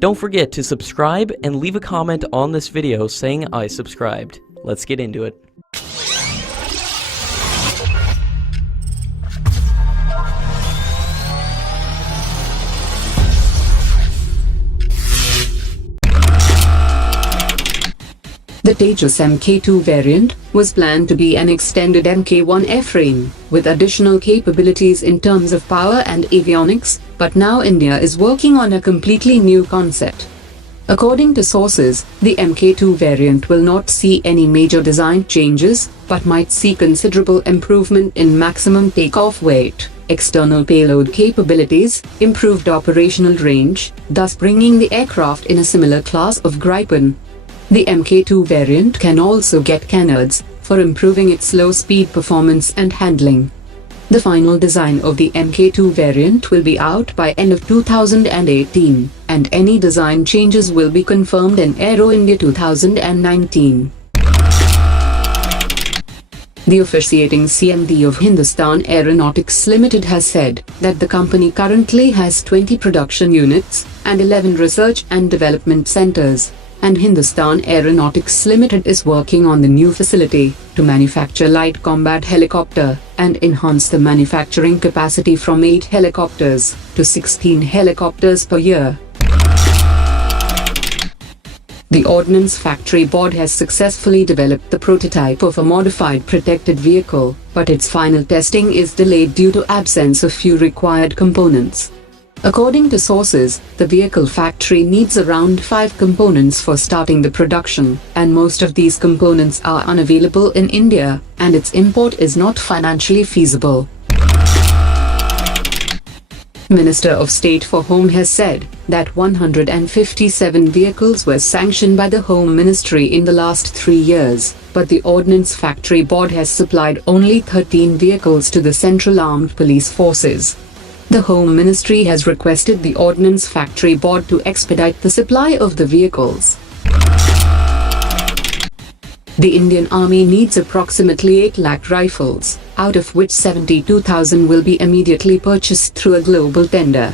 Don't forget to subscribe and leave a comment on this video saying I subscribed. Let's get into it. The Tejas MK2 variant was planned to be an extended Mk1 airframe, with additional capabilities in terms of power and avionics, but now India is working on a completely new concept. According to sources, the Mk2 variant will not see any major design changes, but might see considerable improvement in maximum takeoff weight, external payload capabilities, improved operational range, thus bringing the aircraft in a similar class of Gripen. The Mk2 variant can also get Canards for improving its low-speed performance and handling. The final design of the Mk2 variant will be out by end of 2018, and any design changes will be confirmed in Aero India 2019. The officiating CMD of Hindustan Aeronautics Limited has said that the company currently has 20 production units and 11 research and development centers, and Hindustan Aeronautics Limited is working on the new facility to manufacture light combat helicopter and enhance the manufacturing capacity from 8 helicopters to 16 helicopters per year. The Ordnance Factory Board has successfully developed the prototype of a modified protected vehicle, but its final testing is delayed due to absence of few required components. According to sources, the vehicle factory needs around 5 components for starting the production, and most of these components are unavailable in India, and its import is not financially feasible. Minister of State for Home has said that 157 vehicles were sanctioned by the Home Ministry in the last 3 years, but the Ordnance Factory Board has supplied only 13 vehicles to the Central Armed Police Forces. The Home Ministry has requested the Ordnance Factory Board to expedite the supply of the vehicles. The Indian Army needs approximately 8 lakh rifles, out of which 72,000 will be immediately purchased through a global tender.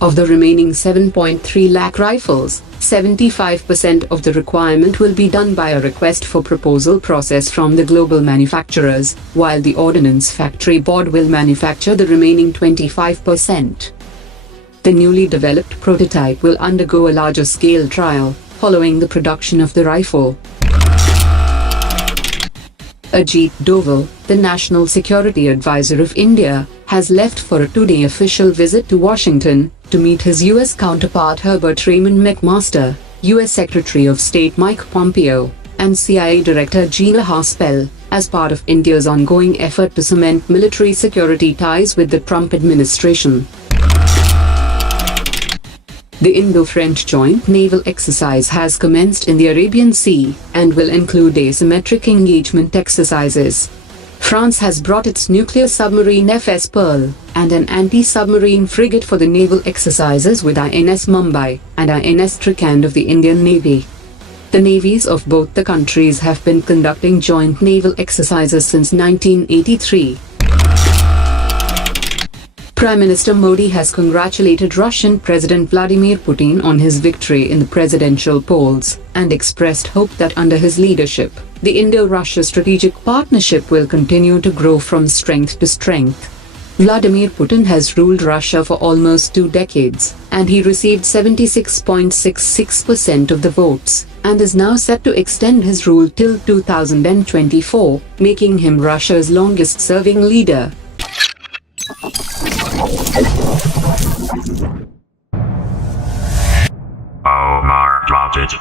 Of the remaining 7.3 lakh rifles, 75% of the requirement will be done by a request for proposal process from the global manufacturers, while the Ordnance Factory Board will manufacture the remaining 25%. The newly developed prototype will undergo a larger scale trial, following the production of the rifle. Ajit Doval, the National Security Advisor of India, has left for a 2-day official visit to Washington to meet his U.S. counterpart Herbert Raymond McMaster, U.S. Secretary of State Mike Pompeo, and CIA Director Gina Haspel, as part of India's ongoing effort to cement military security ties with the Trump administration. The Indo-French joint naval exercise has commenced in the Arabian Sea and will include asymmetric engagement exercises. France has brought its nuclear submarine FS Pearl and an anti-submarine frigate for the naval exercises with INS Mumbai and INS Trident of the Indian Navy. The navies of both the countries have been conducting joint naval exercises since 1983. Prime Minister Modi has congratulated Russian President Vladimir Putin on his victory in the presidential polls and expressed hope that under his leadership, the Indo-Russia strategic partnership will continue to grow from strength to strength. Vladimir Putin has ruled Russia for almost 2 decades, and he received 76.66% of the votes, and is now set to extend his rule till 2024, making him Russia's longest-serving leader. Omar dropped it.